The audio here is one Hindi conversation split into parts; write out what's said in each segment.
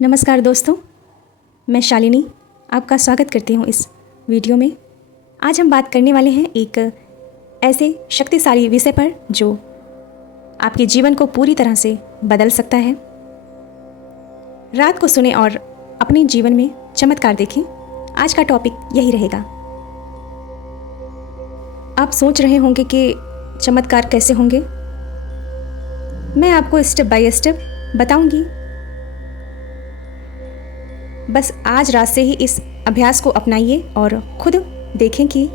नमस्कार दोस्तों, मैं शालिनी आपका स्वागत करती हूँ इस वीडियो में। आज हम बात करने वाले हैं एक ऐसे शक्तिशाली विषय पर जो आपके जीवन को पूरी तरह से बदल सकता है। रात को सुने और अपने जीवन में चमत्कार देखें। आज का टॉपिक यही रहेगा। आप सोच रहे होंगे कि चमत्कार कैसे होंगे। मैं आपको स्टेप बाय स्टेप बताऊंगी। बस आज रात से ही इस अभ्यास को अपनाइए और खुद देखें कि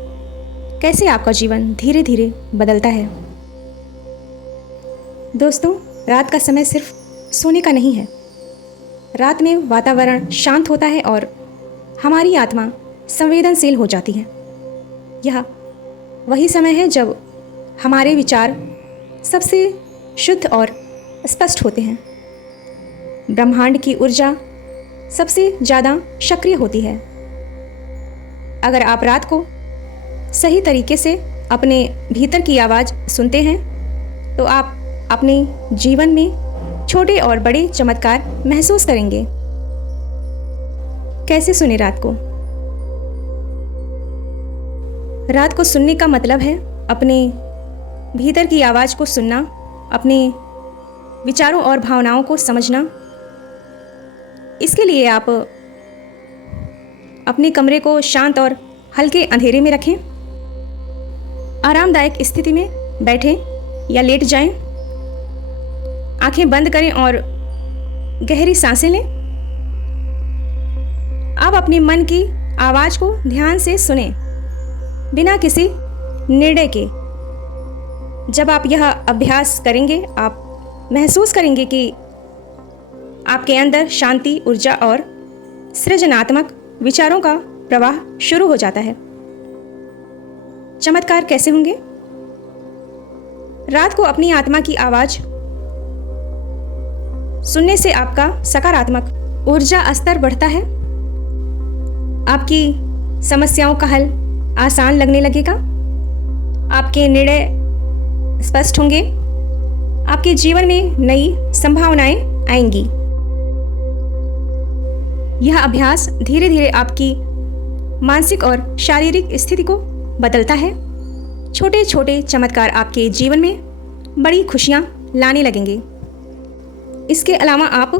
कैसे आपका जीवन धीरे धीरे बदलता है। दोस्तों, रात का समय सिर्फ सोने का नहीं है। रात में वातावरण शांत होता है और हमारी आत्मा संवेदनशील हो जाती है। यह वही समय है जब हमारे विचार सबसे शुद्ध और स्पष्ट होते हैं। ब्रह्मांड की ऊर्जा सबसे ज़्यादा सक्रिय होती है। अगर आप रात को सही तरीके से अपने भीतर की आवाज़ सुनते हैं तो आप अपने जीवन में छोटे और बड़े चमत्कार महसूस करेंगे। कैसे सुने रात को? रात को सुनने का मतलब है अपने भीतर की आवाज़ को सुनना, अपने विचारों और भावनाओं को समझना। इसके लिए आप अपने कमरे को शांत और हल्के अंधेरे में रखें। आरामदायक स्थिति में बैठें या लेट जाएं। आंखें बंद करें और गहरी सांसें लें। आप अपने मन की आवाज़ को ध्यान से सुनें, बिना किसी निर्णय के। जब आप यह अभ्यास करेंगे, आप महसूस करेंगे कि आपके अंदर शांति, ऊर्जा और सृजनात्मक विचारों का प्रवाह शुरू हो जाता है। चमत्कार कैसे होंगे? रात को अपनी आत्मा की आवाज सुनने से आपका सकारात्मक ऊर्जा स्तर बढ़ता है। आपकी समस्याओं का हल आसान लगने लगेगा। आपके निर्णय स्पष्ट होंगे। आपके जीवन में नई संभावनाएं आएंगी। यह अभ्यास धीरे धीरे आपकी मानसिक और शारीरिक स्थिति को बदलता है। छोटे छोटे चमत्कार आपके जीवन में बड़ी खुशियां लाने लगेंगे। इसके अलावा आप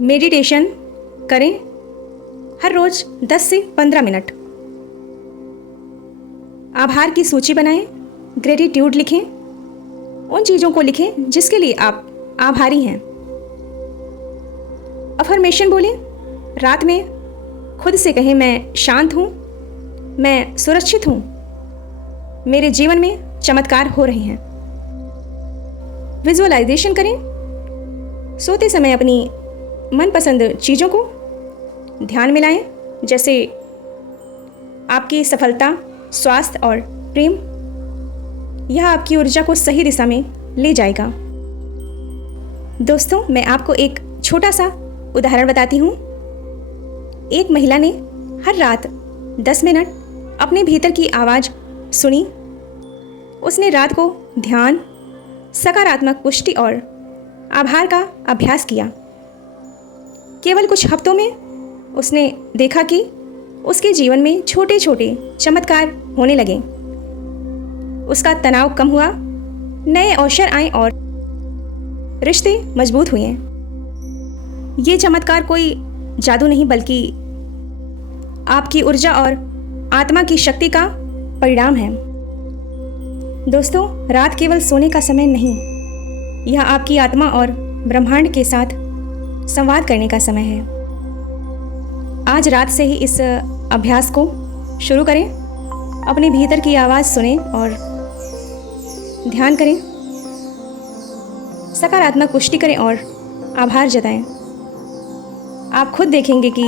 मेडिटेशन करें हर रोज 10 से 15 मिनट। आभार की सूची बनाएं, ग्रेटिट्यूड लिखें। उन चीज़ों को लिखें जिसके लिए आप आभारी हैं। अफर्मेशन बोलें। रात में खुद से कहें, मैं शांत हूँ, मैं सुरक्षित हूँ, मेरे जीवन में चमत्कार हो रहे हैं। विजुअलाइजेशन करें। सोते समय अपनी मनपसंद चीज़ों को ध्यान में लाएं, जैसे आपकी सफलता, स्वास्थ्य और प्रेम। यह आपकी ऊर्जा को सही दिशा में ले जाएगा। दोस्तों, मैं आपको एक छोटा सा उदाहरण बताती हूँ। एक महिला ने हर रात 10 मिनट अपने भीतर की आवाज़ सुनी। उसने रात को ध्यान, सकारात्मक पुष्टि और आभार का अभ्यास किया। केवल कुछ हफ्तों में उसने देखा कि उसके जीवन में छोटे छोटे चमत्कार होने लगे। उसका तनाव कम हुआ, नए अवसर आए और रिश्ते मजबूत हुए। ये चमत्कार कोई जादू नहीं, बल्कि आपकी ऊर्जा और आत्मा की शक्ति का परिणाम है। दोस्तों, रात केवल सोने का समय नहीं, यह आपकी आत्मा और ब्रह्मांड के साथ संवाद करने का समय है। आज रात से ही इस अभ्यास को शुरू करें। अपने भीतर की आवाज़ सुनें और ध्यान करें, सकारात्मक पुष्टि करें और आभार जताएं। आप खुद देखेंगे कि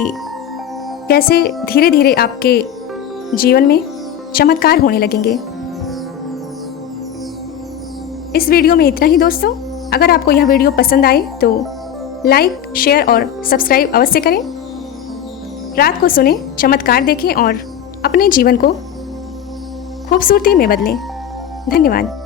कैसे धीरे धीरे आपके जीवन में चमत्कार होने लगेंगे। इस वीडियो में इतना ही दोस्तों। अगर आपको यह वीडियो पसंद आए तो लाइक, शेयर और सब्सक्राइब अवश्य करें। रात को सुने, चमत्कार देखें और अपने जीवन को खूबसूरती में बदलें। धन्यवाद।